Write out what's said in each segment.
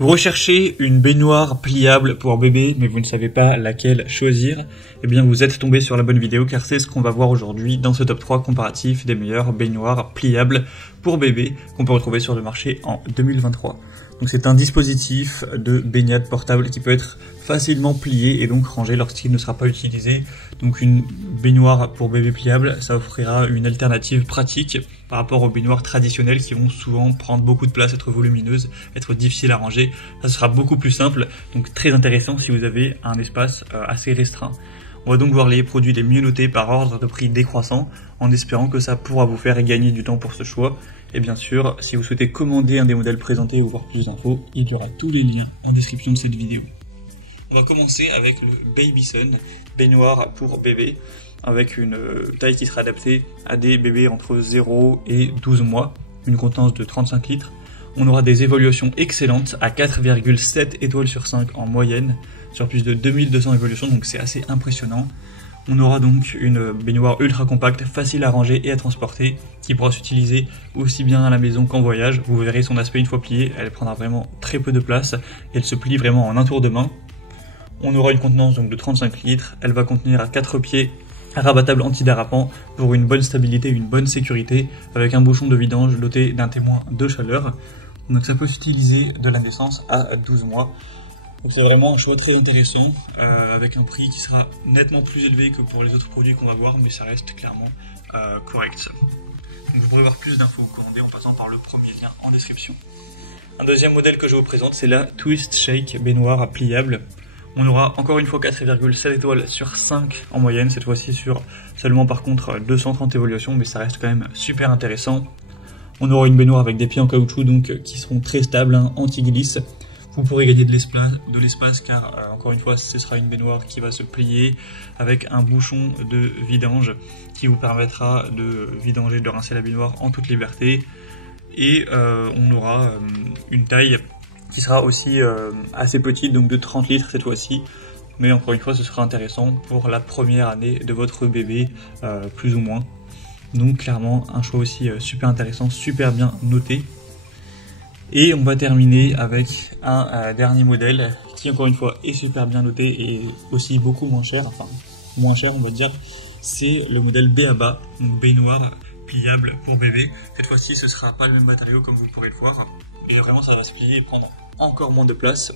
Vous recherchez une baignoire pliable pour bébé, mais vous ne savez pas laquelle choisir, eh bien vous êtes tombé sur la bonne vidéo car c'est ce qu'on va voir aujourd'hui dans ce top 3 comparatif des meilleures baignoires pliables pour bébé qu'on peut retrouver sur le marché en 2023. Donc c'est un dispositif de baignade portable qui peut être facilement plié et donc rangé lorsqu'il ne sera pas utilisé. Donc une baignoire pour bébé pliable, ça offrira une alternative pratique par rapport aux baignoires traditionnelles qui vont souvent prendre beaucoup de place, être volumineuses, être difficiles à ranger. Ça sera beaucoup plus simple, donc très intéressant si vous avez un espace assez restreint. On va donc voir les produits les mieux notés par ordre de prix décroissant, en espérant que ça pourra vous faire gagner du temps pour ce choix. Et bien sûr, si vous souhaitez commander un des modèles présentés ou voir plus d'infos, il y aura tous les liens en description de cette vidéo. On va commencer avec le Baby Sun, baignoire pour bébé, avec une taille qui sera adaptée à des bébés entre 0 et 12 mois, une contenance de 35 litres. On aura des évaluations excellentes à 4,7 étoiles sur 5 en moyenne, sur plus de 2200 évolutions, donc c'est assez impressionnant. On aura donc une baignoire ultra compacte, facile à ranger et à transporter, qui pourra s'utiliser aussi bien à la maison qu'en voyage. Vous verrez son aspect une fois pliée, elle prendra vraiment très peu de place, et elle se plie vraiment en un tour de main. On aura une contenance donc de 35 litres, elle va contenir à 4 pieds rabattable antidérapant pour une bonne stabilité et une bonne sécurité, avec un bouchon de vidange doté d'un témoin de chaleur. Donc ça peut s'utiliser de la naissance à 12 mois. Donc c'est vraiment un choix très intéressant, avec un prix qui sera nettement plus élevé que pour les autres produits qu'on va voir, mais ça reste clairement correct. Donc vous pourrez voir plus d'infos commander en passant par le premier lien en description. Un deuxième modèle que je vous présente, c'est la Twist Shake baignoire pliable. On aura encore une fois 4,7 étoiles sur 5 en moyenne, cette fois-ci sur seulement par contre 230 évaluations, mais ça reste quand même super intéressant. On aura une baignoire avec des pieds en caoutchouc donc qui seront très stables, anti-glisse. Vous pourrez gagner de l'espace car encore une fois ce sera une baignoire qui va se plier avec un bouchon de vidange qui vous permettra de vidanger, de rincer la baignoire en toute liberté. Et on aura une taille qui sera aussi assez petite, donc de 30 litres cette fois-ci. Mais encore une fois ce sera intéressant pour la première année de votre bébé, plus ou moins. Donc clairement un choix aussi super intéressant, super bien noté. Et on va terminer avec un dernier modèle qui encore une fois est super bien noté et aussi beaucoup moins cher, enfin moins cher on va dire, c'est le modèle B.A.B.A, donc baignoire pliable pour bébé. Cette fois-ci ce sera pas le même matériau comme vous pourrez le voir, et vraiment ça va se plier et prendre encore moins de place.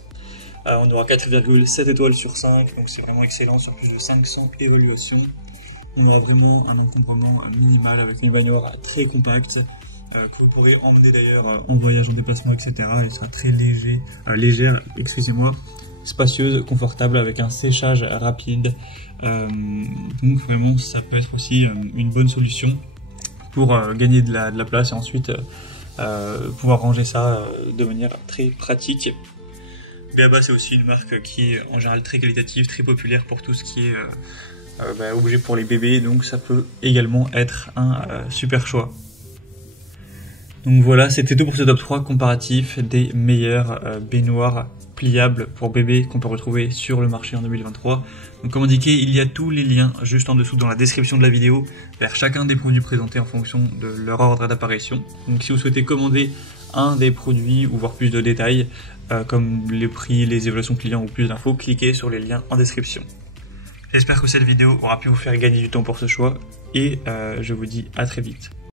On aura 4,7 étoiles sur 5, donc c'est vraiment excellent sur plus de 500 évaluations. On aura vraiment un encombrement minimal avec une baignoire très compacte, que vous pourrez emmener d'ailleurs en voyage, en déplacement, etc. Elle sera très légère, excusez-moi, spacieuse, confortable, avec un séchage rapide. Donc vraiment, ça peut être aussi une bonne solution pour gagner de la place et ensuite pouvoir ranger ça de manière très pratique. B.A.B.A c'est aussi une marque qui est en général très qualitative, très populaire pour tout ce qui est objet pour les bébés, donc ça peut également être un super choix. Donc voilà, c'était tout pour ce top 3 comparatif des meilleures baignoires pliables pour bébé qu'on peut retrouver sur le marché en 2023. Donc comme indiqué, il y a tous les liens juste en dessous dans la description de la vidéo vers chacun des produits présentés en fonction de leur ordre d'apparition. Donc si vous souhaitez commander un des produits ou voir plus de détails comme les prix, les évaluations clients ou plus d'infos, cliquez sur les liens en description. J'espère que cette vidéo aura pu vous faire gagner du temps pour ce choix et je vous dis à très vite.